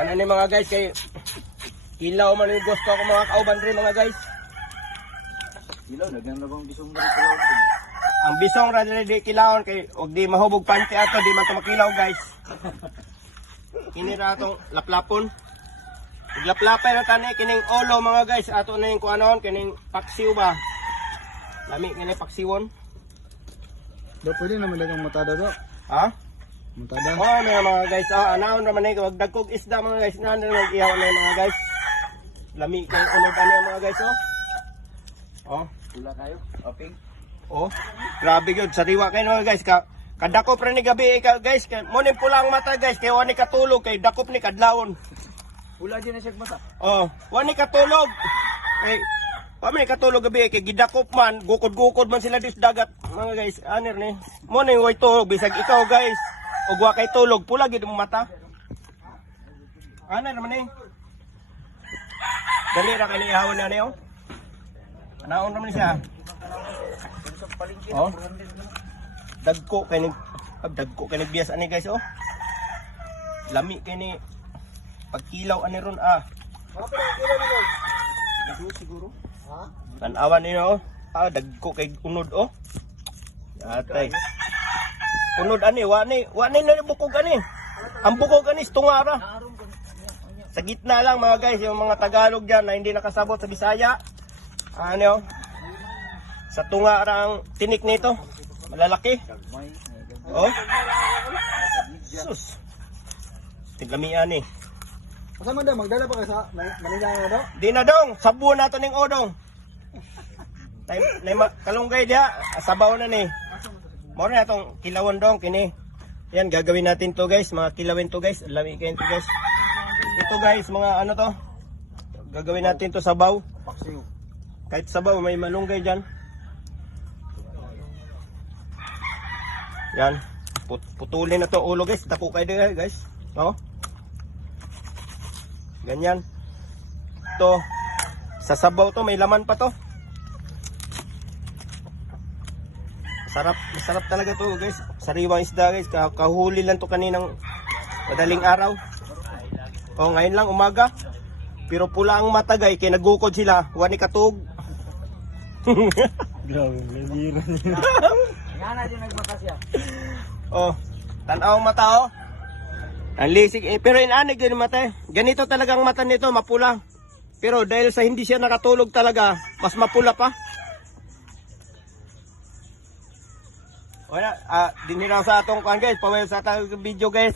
Ano ni mga guys, kay kilaw man yung gusto ko mga kauban rin mga guys. Ilaw, nagyan na bang bisong na rin. Ang bisong ra dili di kilawon kay og di mahubog panty ato di man to makilaw guys. Kini ra atong laplapon. Iglaplapay na tani kining olo mga guys, ato na yung kuanon kining paksiw ba. Lami kini paksiwon. Do pwede naman dagang matada do. Ha? Matada. Oh, mga guys, anaon ra man ay wag dagkog isda mga guys, nan nag iyaw na mga guys. Lami kay unod ani mga guys oh. Oh, Pula kayo. Oping. oh. Grabe gyud sariwa kay mga guys ka. Kadakop ra ni gabi ka guys, kay mo ni pulang mata guys, kay wani katulog kay dakop ni kadlawon. Pula din na siya mata. Oh, wani katulog. Kay wani katulog gabi kay gidakop man, gukod-gukod man sila dis dagat. Mga guys, anir ni. Mo ni way tulog bisag ikaw guys. Og wa kay tulog, pula gid mo mata. Anir man ni. Dali ra kani ihawon na niyo. Anaon naman siya. Oh. Dagko kay nagbias ani guys oh. Lami kay ni pagkilaw ani ron ah. Siguro. Ha? Tanawan niyo oh. Dagko kay unod oh. Atay. Unod ani wani na bukog ani. Ang bukog ani tungara. Sa gitna lang mga guys, yung mga Tagalog diyan na hindi nakasabot sa Bisaya. Ano? Sa tunga ang tinik nito. Malalaki. Oh. Sus. Tiglamian eh. Asa man daw magdala pa ka sa Manila na daw? Di na dong, sabuan nato ning odong. Kalunggay dia, sabaw na ni. Mo na atong kilawon dong kini. Yan gagawin natin to guys, mga kilawin to guys. Lami kayo to guys. Ito guys, mga ano to. Gagawin natin to sabaw. Paksiw. Kahit sabaw may malunggay diyan. Yan. Putulin na to ulo guys. Dako kayo din guys. Oh. Ganyan. To. Sa sabaw to may laman pa to. Masarap talaga to guys. Sariwang isda guys. Kahuli lang to kaninang madaling araw. Oh, ngayon lang umaga. Pero pula ang mata guys. Kaya nagukod sila. Wani katug. Grabe, nabira niya. Nga na din nagmata siya. Oh, tanaw ang mata oh. Ang lisig pero inanig din mata. Ganito talagang mata nito, mapula. Pero dahil sa hindi siya nakatulog talaga, mas mapula pa. Wala, diniraw sa atong kan guys, pawel sa atong video guys.